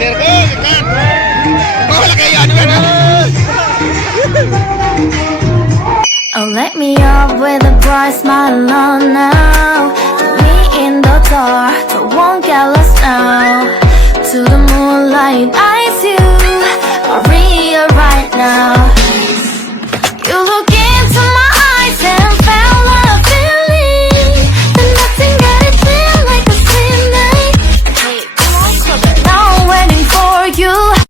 Share ko, kan. Bawal kayo ano yan. Oh, let me up with a bright smile on now. Me in the dark, but won't get lost now. To the moonlight, eyes you, Maria right now. You look in